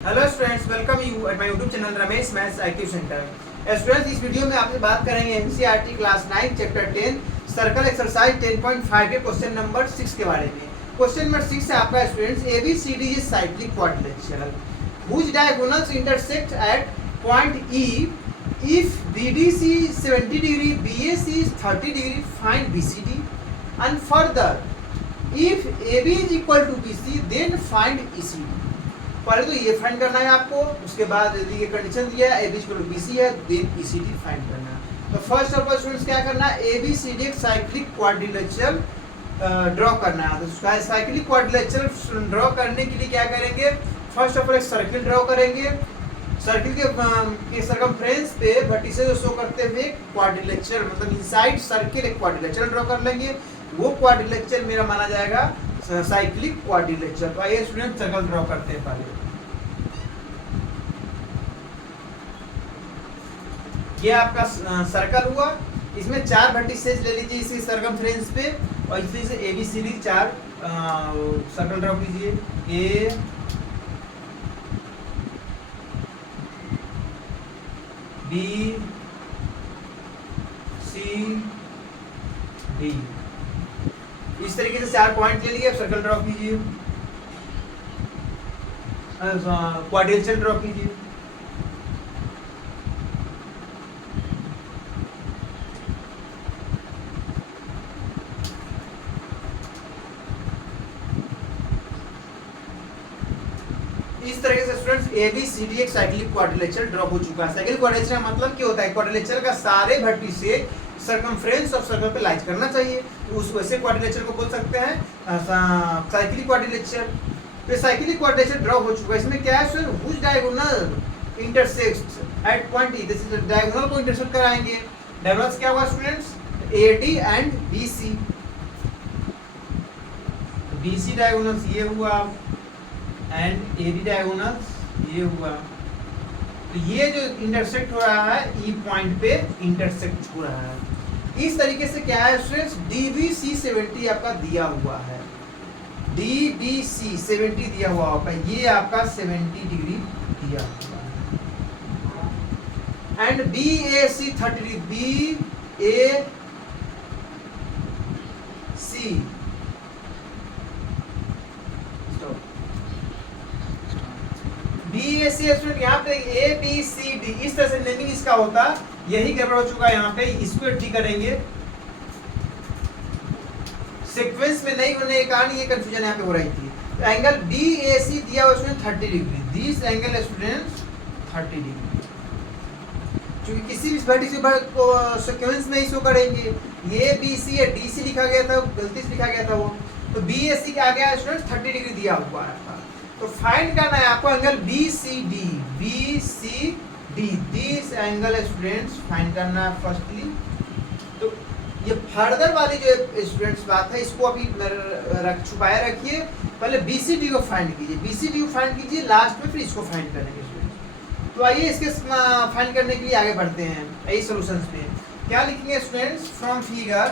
Hello students, welcome you at my YouTube channel Ramesh maths IQ centre. Students, इस video में आपसे बात करेंगे NCERT class 9 chapter 10 circle exercise 10.5 के क्वेश्चन नंबर 6 के बारे में। क्वेश्चन नंबर 6 है आपका students, ABCD is cyclic quadrilateral whose diagonals intersect at point E if BDC is 70 degree, BAC is 30 degree, find BCD and further if AB is equal to BC then find ECD। पहले तो ये find करना है आपको, उसके बाद यदि ये कंडीशन दिया है AB इक्वल टू BC है देन ECD फाइंड करना है। तो फर्स्ट ऑफ ऑल स्टूडेंट्स क्या करना है, ABCD एक साइक्लिक क्वाड्रिलेटरल ड्रॉ करना है। तो उसका साइक्लिक क्वाड्रिलेटरल ड्रॉ करने के लिए क्या करेंगे, फर्स्ट ऑफ ऑल एक सर्किल ड्रॉ करेंगे। सर्किल के सर्कमफ्रेंस पे वर्टिसेस शो करते हुए क्वाड्रिलेटरल मतलब इनसाइड सर्किल एक क्वाड्रिलेटरल ड्रॉ कर लेंगे। वो क्वाड्रिलेटरल मेरा माना जाएगा साइक्लिक क्वाड्रिलेटरल। तो आइए स्टूडेंट सर्कल ड्रॉ करते हैं। पहले ये आपका सर्कल हुआ, इसमें 4 वर्टिसेस ले लीजिए इसी सर्कमफ्रेंस पे और इसी से ABCD 4 सर्कल ड्रॉ कीजिए। A B C D इस तरीके से 4 पॉइंट ले लिए। सर्कल ड्रॉ कीजिए, क्वाड्रिलेटरल ड्रॉ कीजिए। इस तरीके से स्टूडेंट्स ABCD एक साइक्लिक क्वाड्रिलेटरल ड्रॉ हो चुका है। साइक्लिक क्वाड्रिलेटरल मतलब क्या होता है, क्वाड्रिलेटरल का सारे वर्टिसेस सर्कमफ्रेंस ऑफ सर्कल पे लाइज करना चाहिए। तो उस वैसे क्वाड्रिलेटरल को बोल सकते हैं साइक्लिक क्वाड्रिलेटरल। तो साइक्लिक क्वाड्रिलेटरल ड्रॉ हो चुका है। इसमें क्या है student, which diagonal intersects at point E। This is diagonal को इंटरसेक्ट कराएंगे। डायगोनल्स क्या हुआ students, AD and BC। BC diagonals ये हुआ एंड AD डायगोनल्स ये हुआ। तो ये जो इंटरसेक्ट हो रहा है E पॉइंट पे इंटरसेक्ट हो रहा है। इस तरीके से क्या है स्टूडेंट्स, DBC 70 आपका दिया हुआ है। DBC 70 दिया हुआ होगा, ये आपका 70 डिग्री दिया हुआ है। And BAC 30 degree, BAC BAC student यहाँ पे ABCD इस तरह से नेमिंग इसका होता, यही गड़बड़ हो चुका है। यहाँ पे इसको डी करेंगे, सीक्वेंस में नहीं होने के कारण ये कंफ्यूजन यहाँ पे हो रही थी। तो एंगल BAC दिया हुआ student 30 degree, this angle students 30 degree. क्योंकि किसी भी वर्टिस को सीक्वेंस में ही शो करेंगे। ये BC है, DC लिखा गया था, गलती से लिखा गया था वो। तो BAC क्या आ गया स्टूडेंट्स 30 डिग्री दिया हुआ है। तो फाइंड करना है आपको angle BCD, this angle students find करना है फर्स्टली। तो ये फर्दर वाली जो स्टूडेंट्स बात है इसको अभी छुपाए रखिए। पहले BCD को फाइंड कीजिए, BCD को फाइंड कीजिए, लास्ट में फिर इसको फाइंड करेंगे स्टूडेंट्स। तो आइए इसके फाइंड करने के लिए आगे बढ़ते हैं। यही सॉल्यूशंस पे क्या लिखेंगे स्टूडेंट्स, फ्रॉम फिगर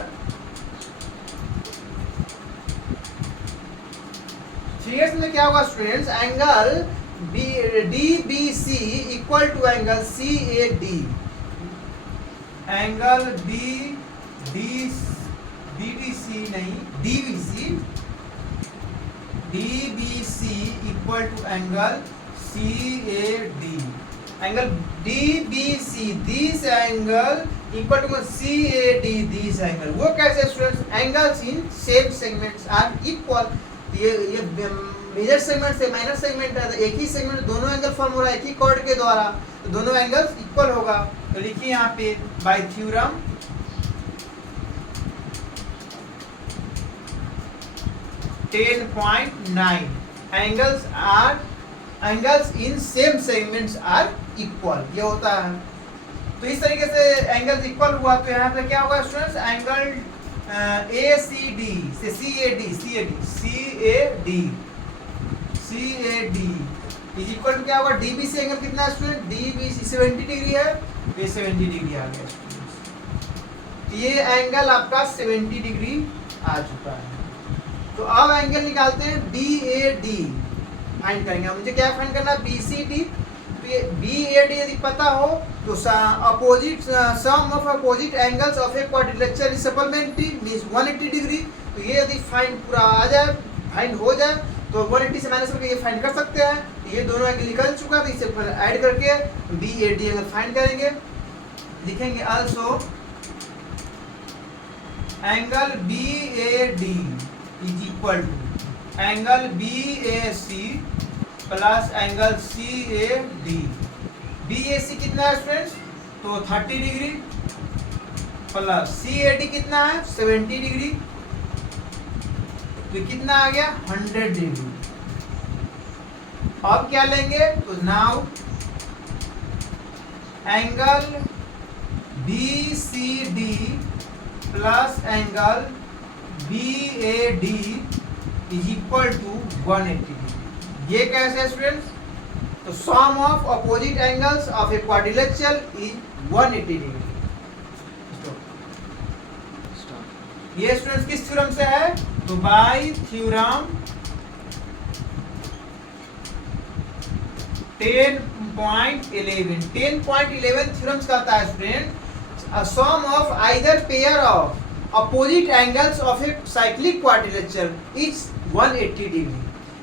में क्या होगा students, angle DBC equal to angle CAD। Angle DBC नहीं, DBC equal to angle CAD। Angle DBC this angle equal to CAD this angle. वो कैसे students, angles in same segments are equal. ये major segment से minor segment है, तो एक ही segment दोनों एंगल फॉर्म हो रहा है एक ही कॉर्ड के द्वारा, तो दोनों एंगल्स इक्वल होगा। तो लिखिए यहाँ पे by theorem angles in same segments are equal, ये होता है। तो इस तरीके से एंगल्स इक्वल हुआ। तो यहाँ पे क्या होगा स्टूडेंट्स, एंगल ACD से CAD इज इक्वल टू क्या होगा, DBC एंगल कितना है स्टूडेंट, DBC 70 डिग्री है, ये 70 डिग्री आ गया स्टूडेंट। ये एंगल आपका 70 डिग्री आ चुका है। तो अब एंगल निकालते हैं DAD। फाइंड करेंगे। मुझे क्या फाइंड करना है, बी सी डी। तो ये बी ए डी यदि पता हो तो opposite sum of opposite angles of a quadrilateral is supplementary means 180 degree. तो ये यदि फाइंड पूरा आ जाए, फाइंड हो जाए, तो 180 से माइनस करके ये फाइंड कर सकते हैं। ये दोनों एंगल निकल चुका, तो इसे ऐड करके B A D angle find करेंगे। लिखेंगे also angle B A D is equal to angle B A C plus angle C A D. B A C कितना है स्टूडेंट्स, तो 30 degree plus C A D कितना है 70 degree, तो कितना आ गया 100 डिग्री। अब क्या लेंगे, तो now angle B C D plus angle B A D is equal to 180 degree. ये कैसे है स्टूडेंट्स, तो sum of opposite angles of a quadrilateral is 180 degree. ये स्टूडेंट्स किस थ्योरम से है, तो बाय थ्योरम 10.11 थ्योरम्स कहता है student sum of either pair of opposite angles of a cyclic quadrilateral is 180 degree.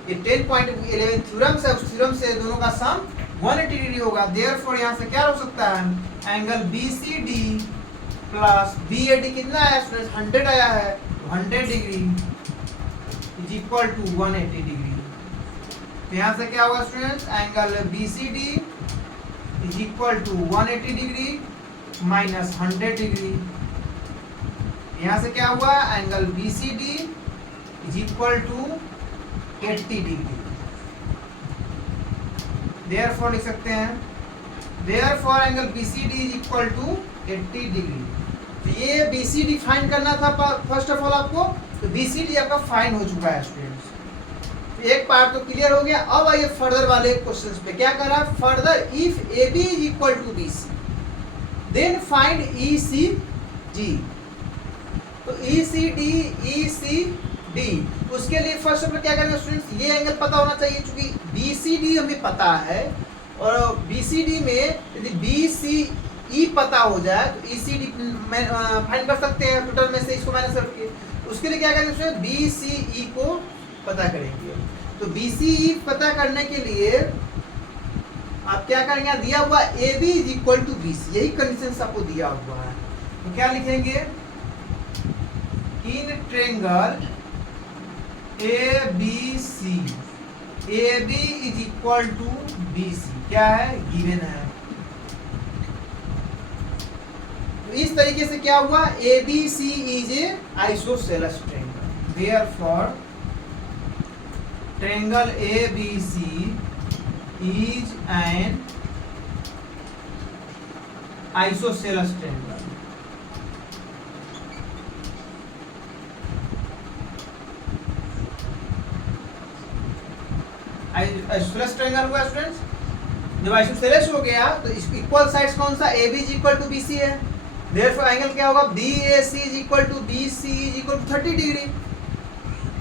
ये 10.11 थ्योरम्स है, उस थ्योरम से दोनों का सम 180 डिग्री होगा। देयरफॉर यहाँ से क्या हो सकता है, angle B C D plus B A D कितना है स्टूडेंट 100 आया है, 100 degree is equal to 180 degree. तो यहाँ से क्या होगा students, angle B C D is equal to 180 degree minus 100 degree. यहाँ से क्या हुआ, angle B C D is equal to 80 degree. Therefore लिख सकते हैं, therefore angle B C D is equal to 80 degree. तो ये बी सी डी फाइंड करना था फर्स्ट ऑफ ऑल आपको, तो बी सी डी आपका फाइंड हो चुका है स्टूडेंट्स। एक पार्ट तो क्लियर हो गया। अब आइए फर्दर वाले क्वेश्चंस पे। क्या कर रहा है, further if A B is equal to B C then find E C G. तो ई सी डी उसके लिए फर्स्ट ऑफ ऑल क्या करेंगे स्टूडेंट्स, ये एंगल पता होना चाहिए क्योंकि बी सी डी हमें पता है, और बी सी डी में यदि बी सी ई पता हो जाए तो ई सी डी फाइंड कर सकते हैं टोटल में से इसको माइनस करके। उसके लिए क्या करेंगे स्टूडेंट, बी सी ई को पता करेंगे। तो बी सी ई पता करने के लिए आप क्या करेंगे, दिया हुआ A B is equal to B C, यही कंडीशन आपको दिया हुआ है। तो क्या लिखेंगे, in triangle A B C A B is equal to B C, क्या है गिवन है। तो इस तरीके से क्या हुआ, A B C is a isosceles triangle. Therefore triangle A B C is an isosceles triangle। Isosceles triangle हुआ स्टूडेंट्स। जब आइसोसेलेस हो गया तो इक्वल साइड्स कौन सा, A B is equal to B C है। देयरफॉर एंगल क्या होगा, B A C is equal to B C is equal to 30 degree.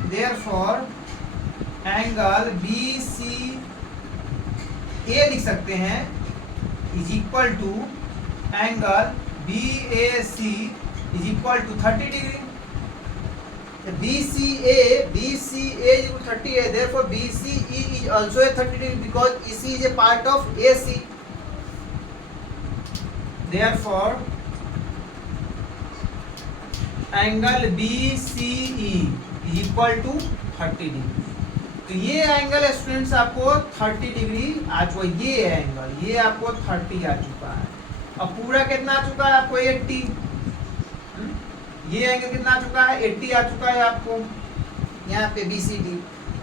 Therefore angle B C A लिख सकते हैं is equal to angle B A C is equal to 30 degree. B C A is equal 30 है, therefore B C E is also a 30 degree because E C is a part of A C. Therefore angle B C E is equal to 30 degree. तो ये angle students आपको 30 degree आ चुका है। ये angle ये आपको 30 आ चुका है। अब पूरा कितना आ चुका है आपको 80। ये एंगल कितना आ चुका है 80 आ चुका है आपको यहाँ पे बी सी डी।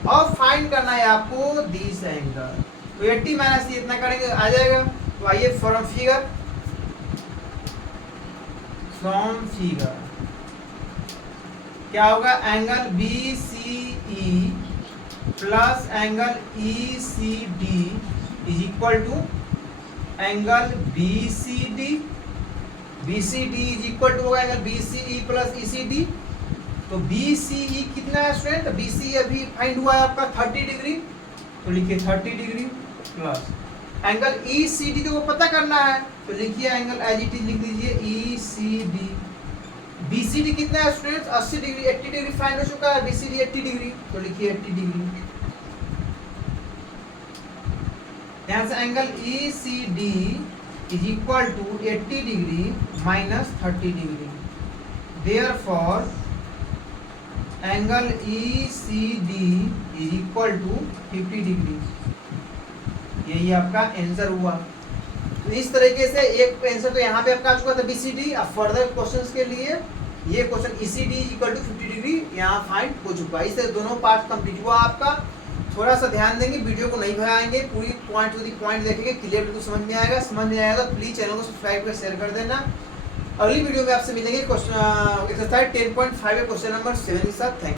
और फाइंड करना है आपको दिस एंगल। तो 80 माइनस ये इतना करेंगे आ जाएगा। तो आइए फ्रॉम फिगर क्या होगा, angle B C E plus angle E C D is equal to angle B C D. B C D is equal to होगा angle B C E plus E C D. तो B C E कितना है student, B C अभी find हुआ है आपका 30 degree तो लिखिए 30 degree plus angle E C D को पता करना है, तो लिखिए एंगल एज इट इज लिख दीजिए E C D. B C D कितना है स्टूडेंट्स 80 डिग्री, 80 डिग्री फाइंड हो चुका है, बी सी डी 80 डिग्री, तो लिखिए 80 डिग्री। यहाँ से angle E C D is equal to 80 degree minus 30 degree, therefore angle E C D is equal to 50 degree. यही आपका आंसर हुआ। तो इस तरीके से एक आंसर तो यहाँ पे आपका आ चुका था बीसीडी। अब फर्दर क्वेश्चंस के लिए ये question ECD is equal to 50 degree यहाँ फाइंड हो चुका है। इससे दोनों पार्ट कंप्लीट हुआ आपका। थोड़ा सा ध्यान देंगे, वीडियो को नहीं भगाएंगे, पूरी पॉइंट टू दी पॉइंट देखेंगे, क्लियर तो समझ में आएगा। समझ में आएगा तो प्लीज चैनल को सब्सक्राइब कर शेयर कर देना। अगली वीडियो में आपसे मिलेंगे क्वेश्चन एक्सरसाइज 10.5 क्वेश्चन नंबर 7 के साथ। Thank you.